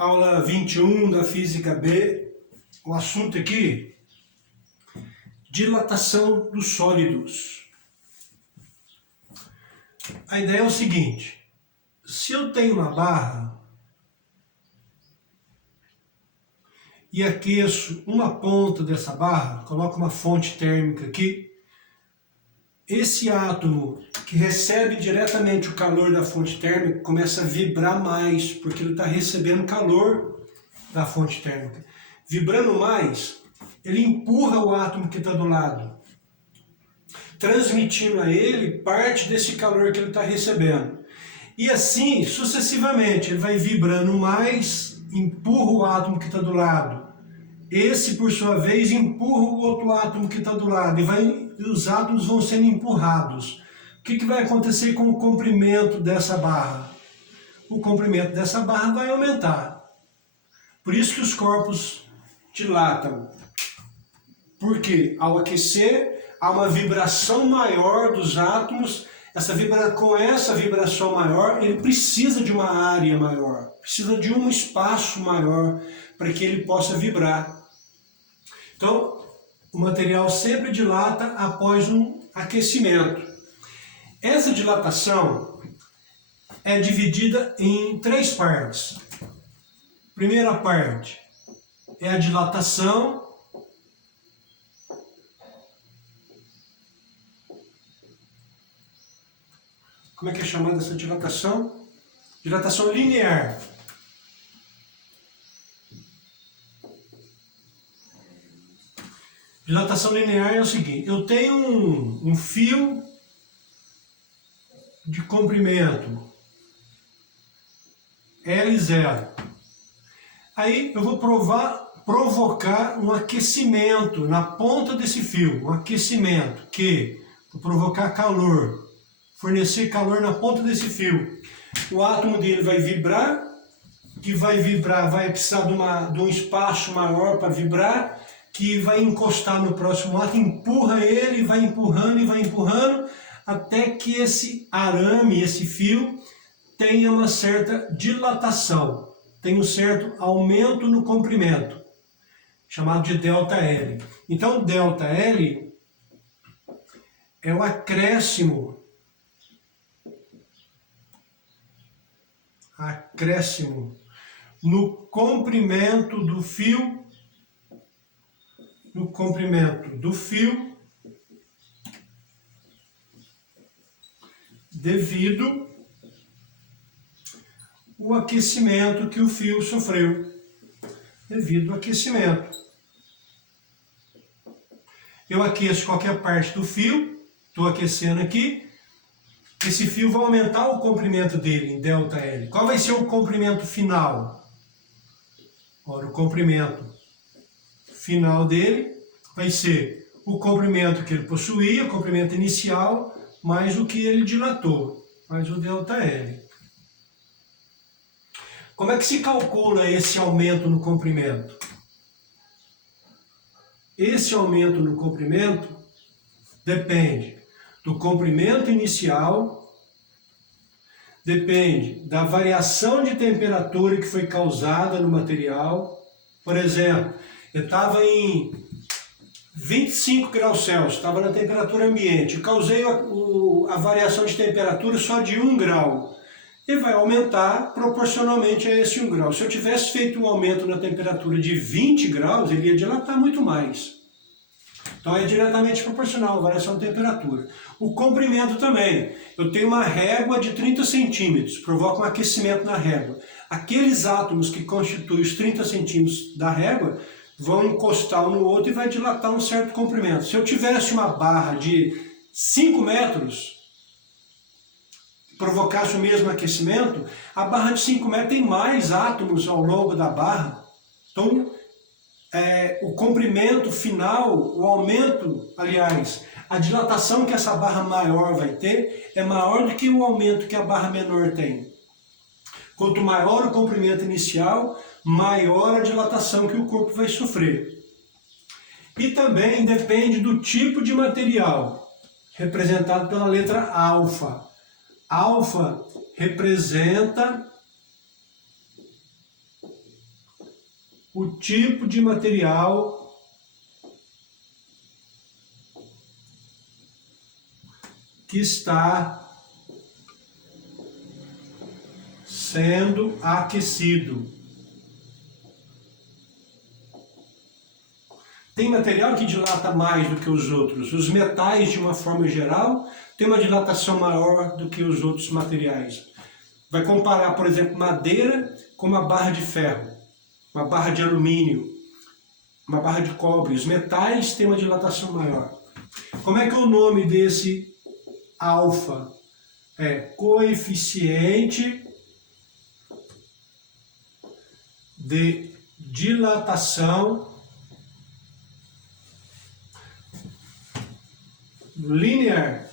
Aula 21 da Física B, o assunto aqui, dilatação dos sólidos. A ideia é o seguinte, se eu tenho uma barra e aqueço uma ponta dessa barra, coloco uma fonte térmica aqui, esse átomo que recebe diretamente o calor da fonte térmica começa a vibrar mais, porque ele está recebendo calor da fonte térmica. Vibrando mais, ele empurra o átomo que está do lado, transmitindo a ele parte desse calor que ele está recebendo. E assim, sucessivamente, ele vai vibrando mais, empurra o átomo que está do lado. Esse, por sua vez, empurra o outro átomo que está do lado e os átomos vão sendo empurrados. O que vai acontecer com o comprimento dessa barra? O comprimento dessa barra vai aumentar. Por isso que os corpos dilatam. Porque ao aquecer, há uma vibração maior dos átomos. Com essa vibração maior, ele precisa de uma área maior, precisa de um espaço maior para que ele possa vibrar. Então, o material sempre dilata após um aquecimento. Essa dilatação é dividida em 3 partes. Primeira parte é a dilatação. Como é que é chamada essa dilatação? Dilatação linear. Dilatação linear é o seguinte, eu tenho um fio de comprimento L0. Aí eu vou provocar um aquecimento na ponta desse fio, um aquecimento que vou provocar calor, fornecer calor na ponta desse fio. O átomo dele vai vibrar, vai precisar de um espaço maior para vibrar, que vai encostar no próximo átomo, empurra ele, vai empurrando, até que esse arame, esse fio, tenha uma certa dilatação, tenha um certo aumento no comprimento, chamado de ΔL. Então, ΔL é o acréscimo no comprimento do fio, devido ao aquecimento que o fio sofreu, devido ao aquecimento. Eu aqueço qualquer parte do fio, estou aquecendo aqui, esse fio vai aumentar o comprimento dele em ΔL. Qual vai ser o comprimento final? Ora, o comprimento final dele vai ser o comprimento que ele possuía, o comprimento inicial, mais o que ele dilatou, mais o ΔL. Como é que se calcula esse aumento no comprimento? Esse aumento no comprimento depende do comprimento inicial, depende da variação de temperatura que foi causada no material. Por exemplo, eu estava em 25 graus Celsius, estava na temperatura ambiente, eu causei a variação de temperatura só de 1 grau. Ele vai aumentar proporcionalmente a esse 1 grau. Se eu tivesse feito um aumento na temperatura de 20 graus, ele ia dilatar muito mais. Então é diretamente proporcional a variação de temperatura. O comprimento também. Eu tenho uma régua de 30 centímetros, provoca um aquecimento na régua. Aqueles átomos que constituem os 30 centímetros da régua vão encostar um no outro e vai dilatar um certo comprimento. Se eu tivesse uma barra de 5 metros, provocasse o mesmo aquecimento, a barra de 5 metros tem mais átomos ao longo da barra. Então, o comprimento final, o aumento, aliás, a dilatação que essa barra maior vai ter é maior do que o aumento que a barra menor tem. Quanto maior o comprimento inicial, maior a dilatação que o corpo vai sofrer. E também depende do tipo de material, representado pela letra alfa. Alfa representa o tipo de material que está sendo aquecido. Tem material que dilata mais do que os outros. Os metais, de uma forma geral, têm uma dilatação maior do que os outros materiais. Vai comparar, por exemplo, madeira com uma barra de ferro, uma barra de alumínio, uma barra de cobre. Os metais têm uma dilatação maior. Como é que é o nome desse alfa? É coeficiente de dilatação linear.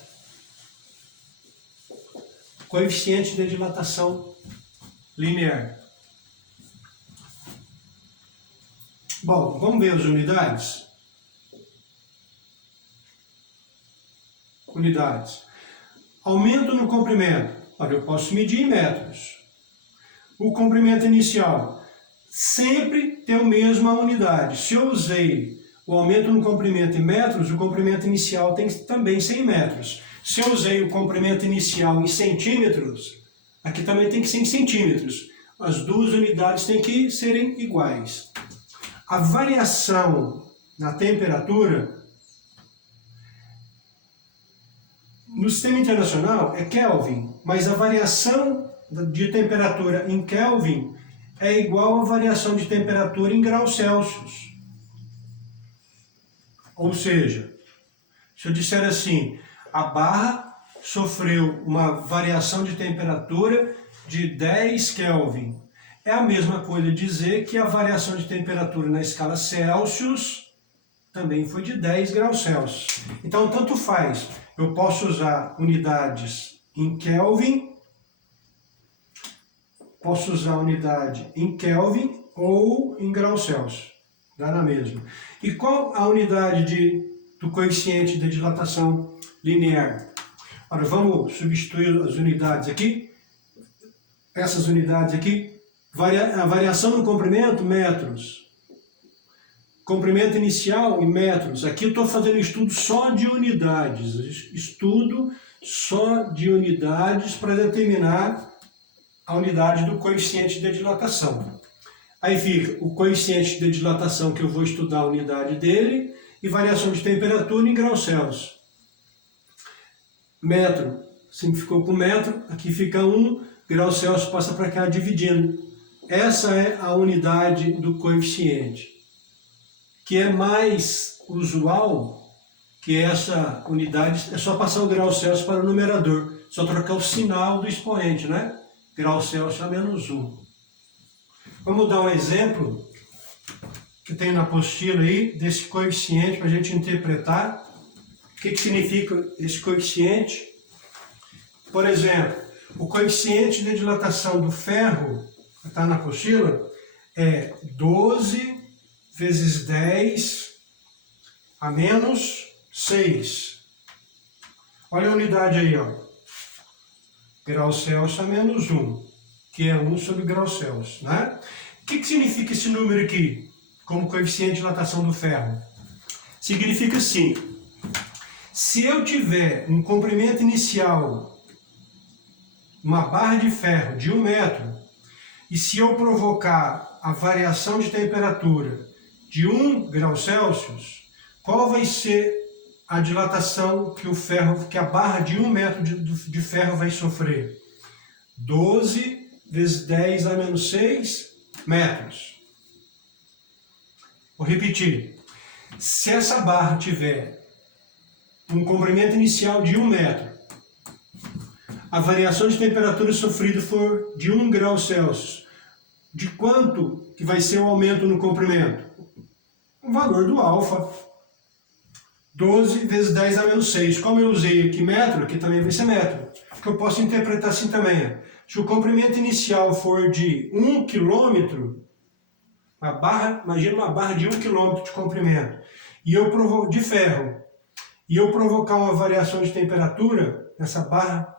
Coeficiente de dilatação linear. Bom, vamos ver as unidades? Unidades. Aumento no comprimento. Olha, eu posso medir em metros. O comprimento inicial sempre tem a mesma unidade. Se eu usei o aumento no comprimento em metros, o comprimento inicial tem também 100 metros. Se eu usei o comprimento inicial em centímetros, aqui também tem que ser em centímetros. As duas unidades têm que serem iguais. A variação na temperatura no sistema internacional é Kelvin, mas a variação de temperatura em Kelvin é igual à variação de temperatura em graus Celsius. Ou seja, se eu disser assim, a barra sofreu uma variação de temperatura de 10 Kelvin, é a mesma coisa dizer que a variação de temperatura na escala Celsius também foi de 10 graus Celsius. Então, tanto faz. Eu posso usar unidades em Kelvin, posso usar unidade em Kelvin ou em graus Celsius. Dá na mesma. E qual a unidade do coeficiente de dilatação linear? Agora, vamos substituir as unidades aqui. Essas unidades aqui. A variação no comprimento, metros. Comprimento inicial em metros. Aqui eu estou fazendo estudo só de unidades. Estudo só de unidades para determinar a unidade do coeficiente de dilatação. Aí fica o coeficiente de dilatação que eu vou estudar a unidade dele e variação de temperatura em graus Celsius. Metro, simplificou com metro, aqui fica 1, graus Celsius passa para cá dividindo. Essa é a unidade do coeficiente, que é mais usual que essa unidade, é só passar o grau Celsius para o numerador, só trocar o sinal do expoente, né? Grau Celsius a menos 1. Vamos dar um exemplo que tem na apostila aí, desse coeficiente, para a gente interpretar o que significa esse coeficiente. Por exemplo, o coeficiente de dilatação do ferro, que está na apostila, é 12 vezes 10 a menos 6. Olha a unidade aí, ó. Grau Celsius a menos 1, que é 1 sobre grau Celsius, né? O que significa esse número aqui, como coeficiente de dilatação do ferro? Significa assim, se eu tiver um comprimento inicial, uma barra de ferro de 1 metro, e se eu provocar a variação de temperatura de 1 grau Celsius, qual vai ser a dilatação que a barra de 1 metro de ferro vai sofrer? 12 vezes 10 a menos 6 metros. Vou repetir. Se essa barra tiver um comprimento inicial de 1 metro, a variação de temperatura sofrida for de 1 grau Celsius, de quanto que vai ser o aumento no comprimento? O valor do alfa. 12 vezes 10 a menos 6. Como eu usei aqui metro, aqui também vai ser metro. Que eu posso interpretar assim também. Se o comprimento inicial for de 1 km, imagina uma barra de 1 km de comprimento, de ferro, e eu provocar uma variação de temperatura nessa barra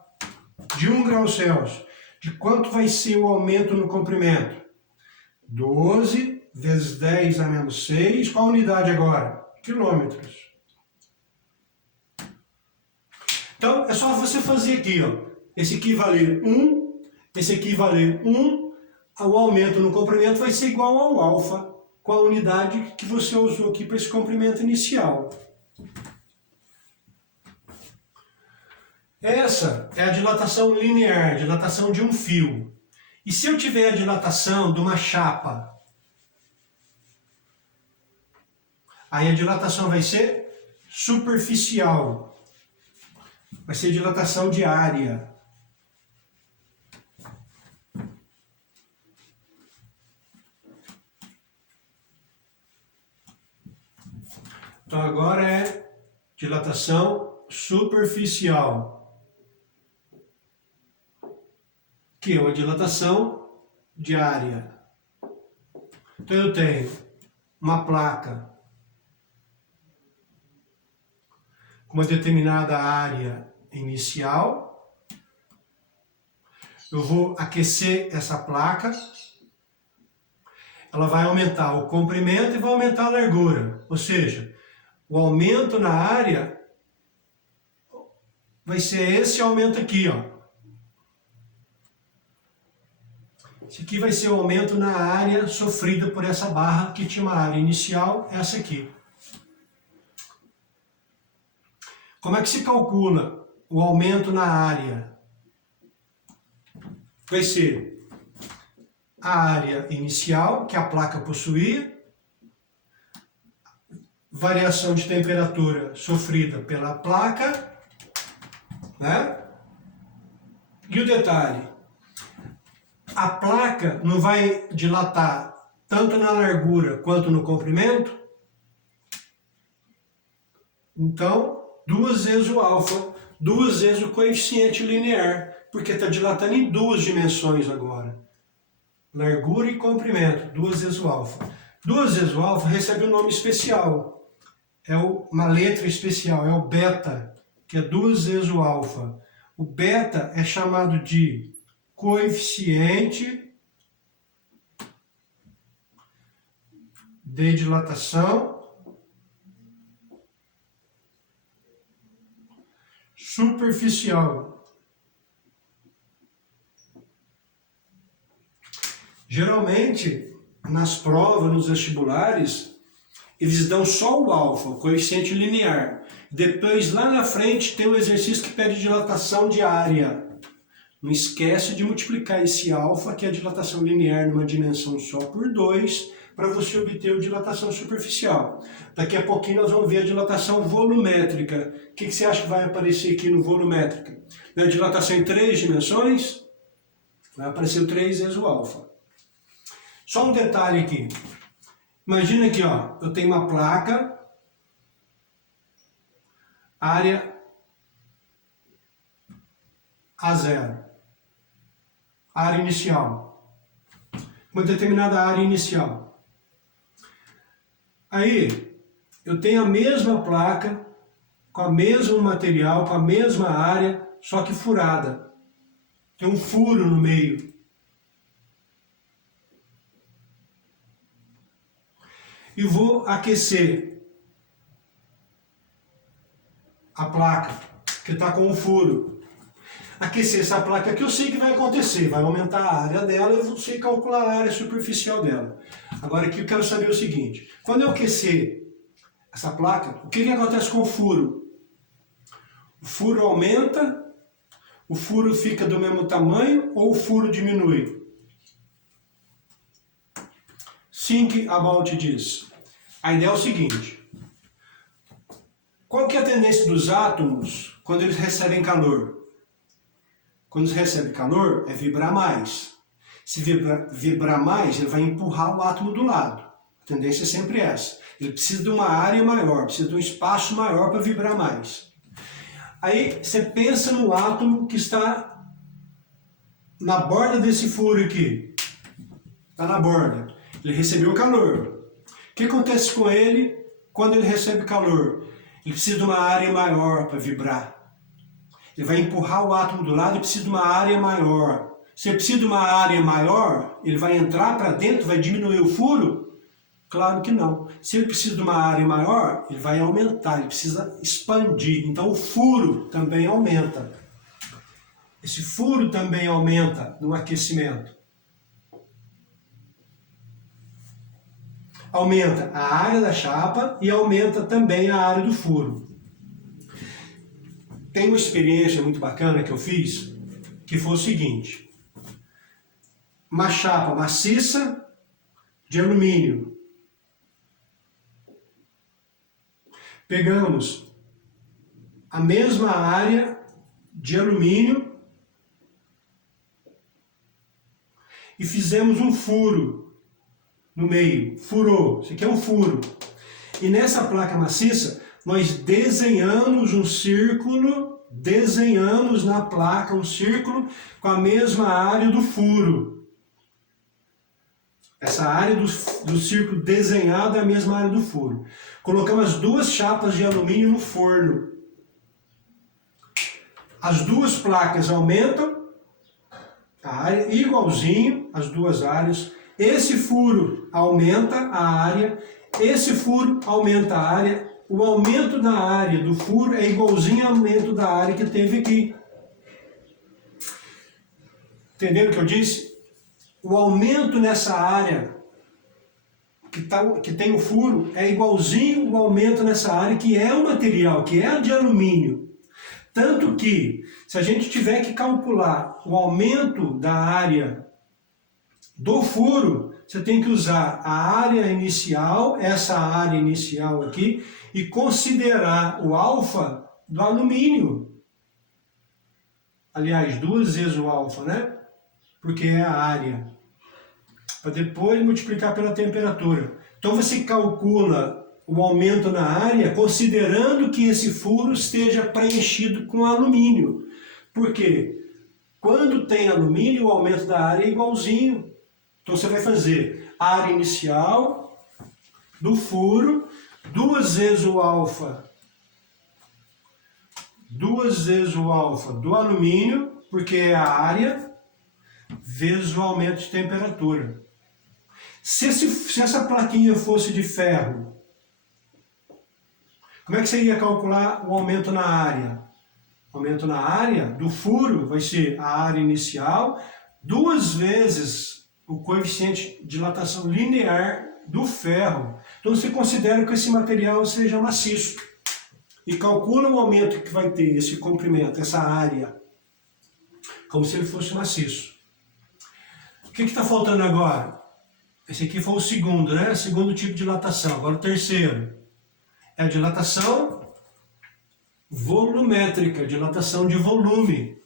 de 1 grau Celsius, de quanto vai ser o aumento no comprimento? 12 vezes 10 a menos 6. Qual a unidade agora? Quilômetros. Então, é só você fazer aqui, ó. Esse aqui valer 1, esse aqui valer 1, o aumento no comprimento vai ser igual ao alfa, com a unidade que você usou aqui para esse comprimento inicial. Essa é a dilatação linear, dilatação de um fio. E se eu tiver a dilatação de uma chapa, aí a dilatação vai ser superficial. Vai ser dilatação de área. Então agora é dilatação superficial, que é uma dilatação de área. Então eu tenho uma placa com uma determinada área inicial. Eu vou aquecer essa placa. Ela vai aumentar o comprimento e vai aumentar a largura. Ou seja, o aumento na área vai ser esse aumento aqui, ó. Esse aqui vai ser o aumento na área sofrida por essa barra que tinha uma área inicial, essa aqui. Como é que se calcula o aumento na área? Vai ser a área inicial que a placa possuía, variação de temperatura sofrida pela placa, né? E o detalhe, a placa não vai dilatar tanto na largura quanto no comprimento, então 2 vezes o alfa, 2 vezes o coeficiente linear, porque está dilatando em 2 dimensões agora. Largura e comprimento, 2 vezes o alfa. 2 vezes o alfa recebe um nome especial. É uma letra especial, é o beta, que é 2 vezes o alfa. O beta é chamado de coeficiente de dilatação superficial. Geralmente, nas provas, nos vestibulares, eles dão só o alfa, o coeficiente linear. Depois, lá na frente, tem um exercício que pede dilatação de área. Não esquece de multiplicar esse alfa, que é a dilatação linear numa dimensão só, por 2, para você obter a dilatação superficial. Daqui a pouquinho nós vamos ver a dilatação volumétrica. O que você acha que vai aparecer aqui no volumétrica? Na dilatação em 3 dimensões, vai aparecer o 3 vezes o alfa. Só um detalhe aqui. Imagina aqui, ó, eu tenho uma placa, área A0, área inicial, uma determinada área inicial. Aí, eu tenho a mesma placa, com o mesmo material, com a mesma área, só que furada. Tem um furo no meio. E vou aquecer a placa que está com o furo. Aquecer essa placa aqui eu sei que vai acontecer, vai aumentar a área dela, eu sei calcular a área superficial dela. Agora aqui eu quero saber o seguinte, quando eu aquecer essa placa, o que acontece com o furo? O furo aumenta, o furo fica do mesmo tamanho ou o furo diminui? Think about this. A ideia é o seguinte, qual que é a tendência dos átomos quando eles recebem calor? Quando eles recebem calor, é vibrar mais. Se vibrar mais, ele vai empurrar o átomo do lado. A tendência é sempre essa. Ele precisa de uma área maior, precisa de um espaço maior para vibrar mais. Aí você pensa no átomo que está na borda desse furo aqui. Está na borda. Ele recebeu calor. O que acontece com ele quando ele recebe calor? Ele precisa de uma área maior para vibrar. Ele vai empurrar o átomo do lado e precisa de uma área maior. Se ele precisa de uma área maior, ele vai entrar para dentro, vai diminuir o furo, Claro que não. Se ele precisa de uma área maior, ele vai aumentar, ele precisa expandir. Então o furo também aumenta. Esse furo também aumenta no aquecimento. Aumenta a área da chapa e aumenta também a área do furo. Tem uma experiência muito bacana que eu fiz, que foi o seguinte. Uma chapa maciça de alumínio. Pegamos a mesma área de alumínio e fizemos um furo no meio. Furou. Isso aqui é um furo. E nessa placa maciça, nós desenhamos um círculo, desenhamos na placa um círculo com a mesma área do furo. Essa área do círculo desenhado é a mesma área do furo. Colocamos as duas chapas de alumínio no forno. As duas placas aumentam a área igualzinho, as duas áreas. Esse furo aumenta a área, esse furo aumenta a área. O aumento da área do furo é igualzinho ao aumento da área que teve aqui. Entenderam o que eu disse? O aumento nessa área que tem o furo é igualzinho ao aumento nessa área que é o material, que é a de alumínio. Tanto que, se a gente tiver que calcular o aumento da área do furo, você tem que usar a área inicial, essa área inicial aqui, e considerar o alfa do alumínio. Aliás, 2 vezes o alfa, né? Porque é a área. Para depois multiplicar pela temperatura. Então você calcula o aumento na área considerando que esse furo esteja preenchido com alumínio. Por quê? Quando tem alumínio, o aumento da área é igualzinho. Então você vai fazer a área inicial do furo, 2 vezes o alfa. 2 vezes o alfa do alumínio, porque é a área, vezes o aumento de temperatura. Se essa plaquinha fosse de ferro, como é que você ia calcular o aumento na área? O aumento na área do furo vai ser a área inicial, 2 vezes o coeficiente de dilatação linear do ferro. Então você considera que esse material seja maciço. E calcula o aumento que vai ter esse comprimento, essa área, como se ele fosse maciço. O que está faltando agora? Esse aqui foi o segundo, né? Segundo tipo de dilatação. Agora o terceiro. É a dilatação volumétrica, dilatação de volume.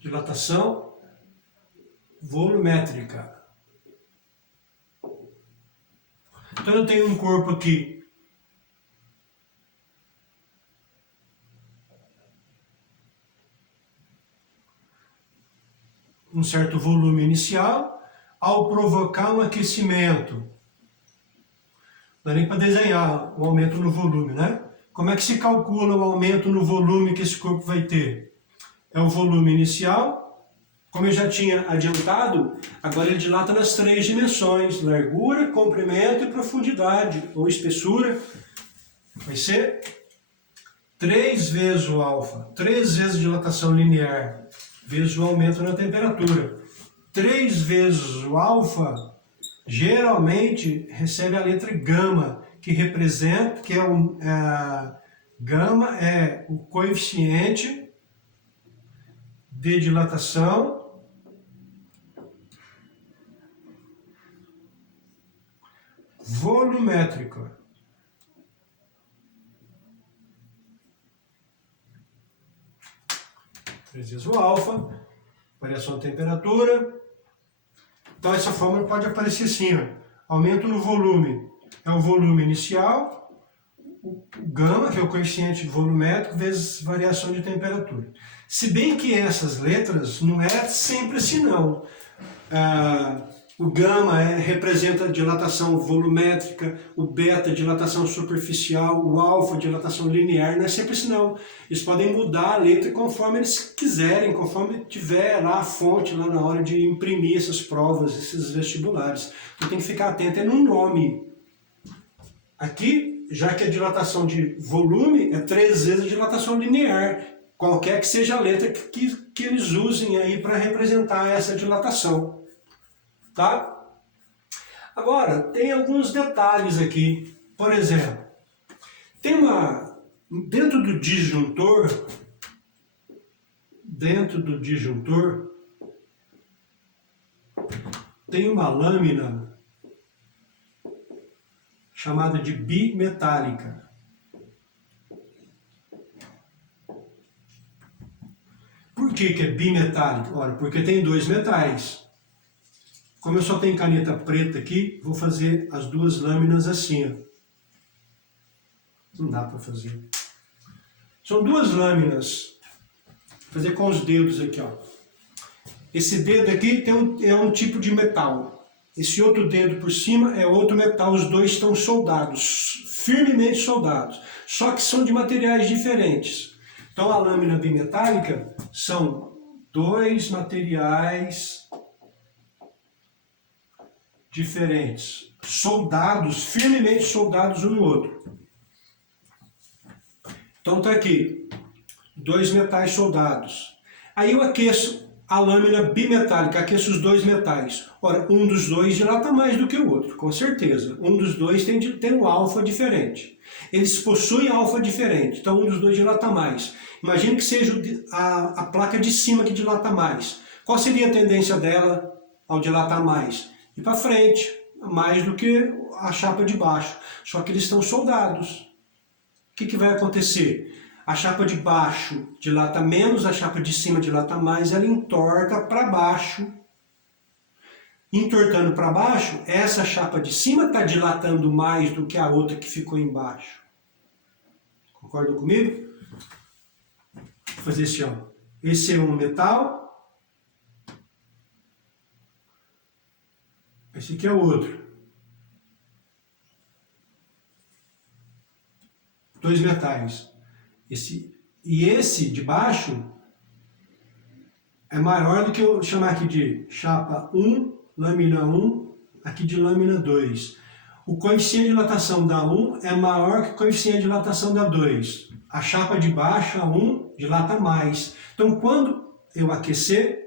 Dilatação volumétrica. Então eu tenho um corpo aqui um certo volume inicial, ao provocar um aquecimento. Não dá nem para desenhar o aumento no volume, né? Como é que se calcula o aumento no volume que esse corpo vai ter? É o volume inicial, como eu já tinha adiantado, agora ele dilata nas 3 dimensões, largura, comprimento e profundidade, ou espessura. Vai ser 3 vezes o alfa, 3 vezes a dilatação linear, vezes o aumento na temperatura. 3 vezes o alfa, geralmente recebe a letra gama, que representa, gama é o coeficiente de dilatação volumétrica. Três vezes o alfa, variação de temperatura. Então essa fórmula pode aparecer assim, ó. Aumento no volume é o volume inicial, o gama, que é o coeficiente volumétrico, vezes variação de temperatura. Se bem que essas letras não é sempre assim não. O gama representa dilatação volumétrica, o beta, dilatação superficial, o alfa, dilatação linear. Não é sempre assim não. Eles podem mudar a letra conforme eles quiserem, conforme tiver lá a fonte, lá na hora de imprimir essas provas, esses vestibulares. Então tem que ficar atento no nome. Aqui, já que a dilatação de volume é 3 vezes a dilatação linear, qualquer que seja a letra que eles usem aí para representar essa dilatação. Tá? Agora, tem alguns detalhes aqui. Por exemplo, tem dentro do disjuntor, tem uma lâmina chamada de bimetálica. Por que é bimetálica? Olha, porque tem 2 metais. Como eu só tenho caneta preta aqui, vou fazer as 2 lâminas assim, ó. Não dá para fazer. São 2 lâminas. Vou fazer com os dedos aqui, ó. Esse dedo aqui é um tipo de metal. Esse outro dedo por cima é outro metal. Os 2 estão soldados, firmemente soldados. Só que são de materiais diferentes. Então a lâmina bimetálica são 2 materiais diferentes, soldados, firmemente soldados um no outro. Então tá aqui, 2 metais soldados. Aí eu aqueço a lâmina bimetálica, aqueço os 2 metais. Ora, um dos 2 dilata mais do que o outro, com certeza. Um dos 2 tem um alfa diferente. Eles possuem alfa diferente, então um dos 2 dilata mais. Imagine que seja a placa de cima que dilata mais. Qual seria a tendência dela ao dilatar mais? Ir para frente, mais do que a chapa de baixo. Só que eles estão soldados. O que vai acontecer? A chapa de baixo dilata menos, a chapa de cima dilata mais, ela entorta para baixo. Entortando para baixo, essa chapa de cima está dilatando mais do que a outra que ficou embaixo. Concordam comigo? Vou fazer assim, ó. Esse é um metal. Esse aqui é o outro. 2 metais. Esse de baixo é maior do que eu chamar aqui de chapa 1, lâmina 1, aqui de lâmina 2. O coeficiente de dilatação da 1 é maior que o coeficiente de dilatação da 2. A chapa de baixo, a 1, dilata mais. Então, quando eu aquecer,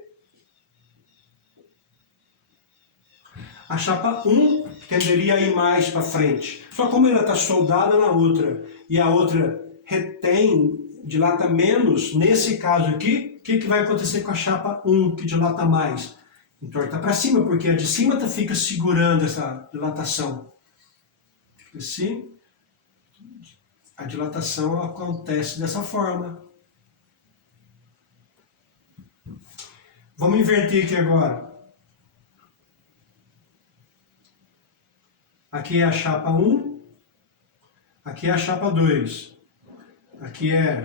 a chapa 1 tenderia a ir mais para frente. Só como ela está soldada na outra e a outra retém, dilata menos, nesse caso aqui, o que vai acontecer com a chapa 1 que dilata mais? Entorta para cima, porque a de cima fica segurando essa dilatação. Fica assim. A dilatação acontece dessa forma. Vamos inverter aqui agora. Aqui é a chapa 1, aqui é a chapa 2. Aqui é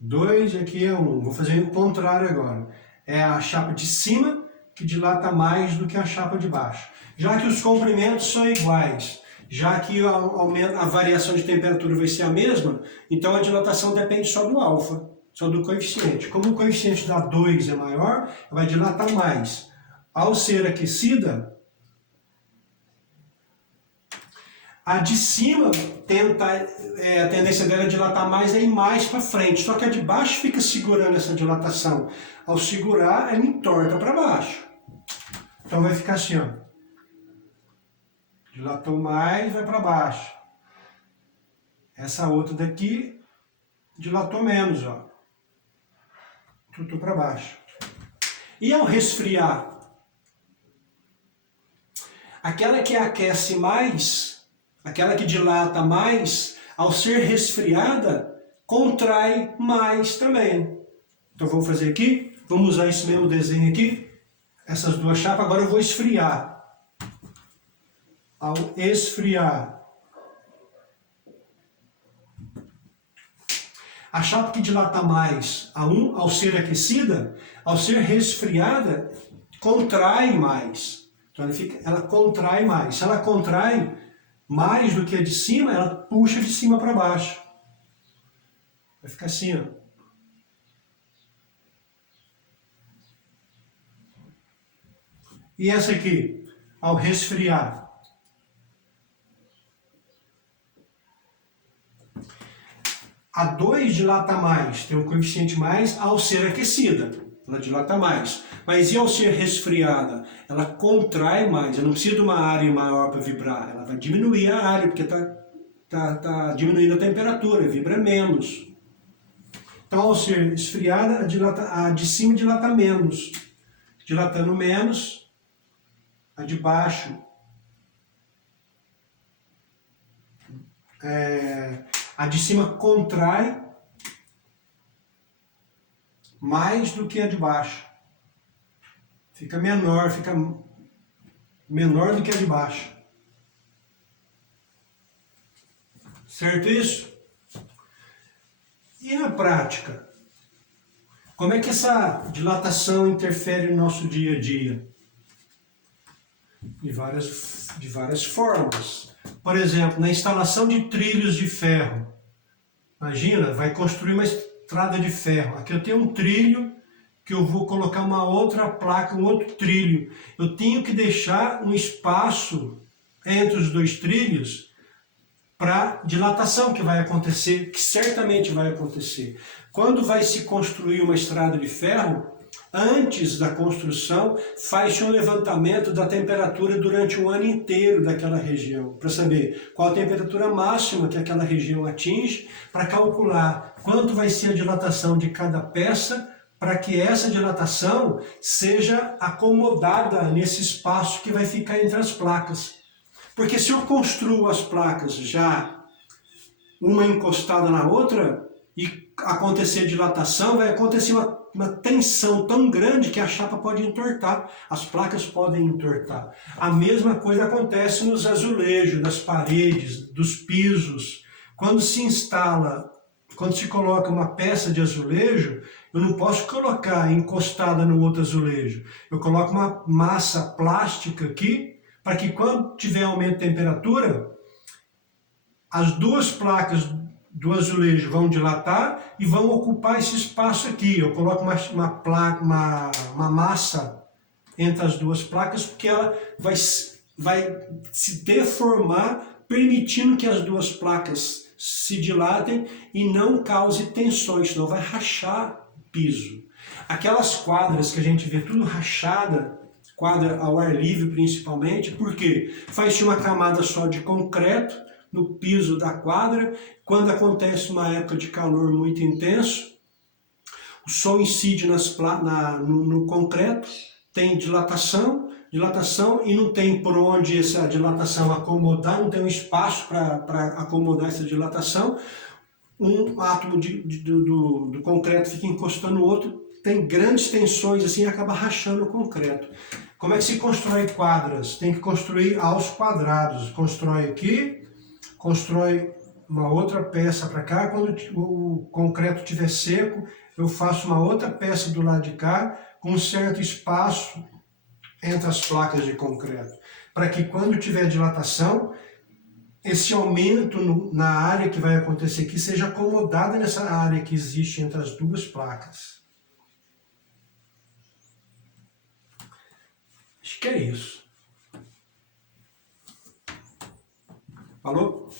2 e aqui é 1. Vou fazer o contrário agora. É a chapa de cima que dilata mais do que a chapa de baixo. Já que os comprimentos são iguais, já que a variação de temperatura vai ser a mesma, então a dilatação depende só do alfa, só do coeficiente. Como o coeficiente da 2 é maior, vai dilatar mais. Ao ser aquecida, a de cima a tendência dela é dilatar mais, é ir mais para frente. Só que a de baixo fica segurando essa dilatação. Ao segurar, ela entorta para baixo. Então vai ficar assim, ó. Dilatou mais, vai para baixo. Essa outra daqui dilatou menos, ó. Tudo para baixo. E ao resfriar, aquela que aquece mais, aquela que dilata mais, ao ser resfriada, contrai mais também. Então vamos fazer aqui, vamos usar esse mesmo desenho aqui, essas duas chapas, agora eu vou esfriar. Ao esfriar, a chapa que dilata mais, a 1, ao ser aquecida, ao ser resfriada, contrai mais. Então ela contrai mais. Se ela contrai mais do que a de cima, ela puxa de cima para baixo. Vai ficar assim, ó. E essa aqui, ao resfriar. A 2 dilata mais, tem um coeficiente mais ao ser aquecida, ela dilata mais. Mas e ao ser resfriada? Ela contrai mais, eu não preciso de uma área maior para vibrar, ela vai diminuir a área, porque tá diminuindo a temperatura, vibra menos. Então, ao ser esfriada, a de cima dilata menos. Dilatando menos, a de baixo a de cima contrai mais do que a de baixo. Fica menor do que a de baixo. Certo isso? E na prática? Como é que essa dilatação interfere no nosso dia a dia? De várias formas. Por exemplo, na instalação de trilhos de ferro. Imagina, vai construir uma estrada de ferro. Aqui eu tenho um trilho que eu vou colocar uma outra placa, um outro trilho. Eu tenho que deixar um espaço entre os dois trilhos para dilatação que vai acontecer, que certamente vai acontecer. Quando vai se construir uma estrada de ferro, antes da construção, faz-se um levantamento da temperatura durante o ano inteiro daquela região, para saber qual a temperatura máxima que aquela região atinge, para calcular quanto vai ser a dilatação de cada peça, para que essa dilatação seja acomodada nesse espaço que vai ficar entre as placas. Porque se eu construo as placas já uma encostada na outra e acontecer dilatação, vai acontecer uma tensão tão grande que a chapa pode entortar, as placas podem entortar. A mesma coisa acontece nos azulejos, das paredes, dos pisos. Quando se coloca uma peça de azulejo, eu não posso colocar encostada no outro azulejo. Eu coloco uma massa plástica aqui, para que quando tiver aumento de temperatura, as duas placas do azulejo vão dilatar e vão ocupar esse espaço aqui. Eu coloco uma massa entre as duas placas, porque ela vai se deformar, permitindo que as duas placas se dilatem e não cause tensões, senão vai rachar o piso. Aquelas quadras que a gente vê tudo rachada, quadra ao ar livre principalmente, porque faz-se uma camada só de concreto no piso da quadra. Quando acontece uma época de calor muito intenso, o sol incide no concreto, tem dilatação e não tem por onde essa dilatação acomodar, não tem um espaço para acomodar essa dilatação. Um átomo do concreto fica encostando no outro, tem grandes tensões assim e acaba rachando o concreto. Como é que se constrói quadras? Tem que construir aos quadrados. Constrói aqui, constrói uma outra peça para cá. Quando o concreto estiver seco, eu faço uma outra peça do lado de cá, com um certo espaço entre as placas de concreto, para que quando tiver dilatação, esse aumento na área que vai acontecer aqui seja acomodada nessa área que existe entre as duas placas. Acho que é isso. Falou?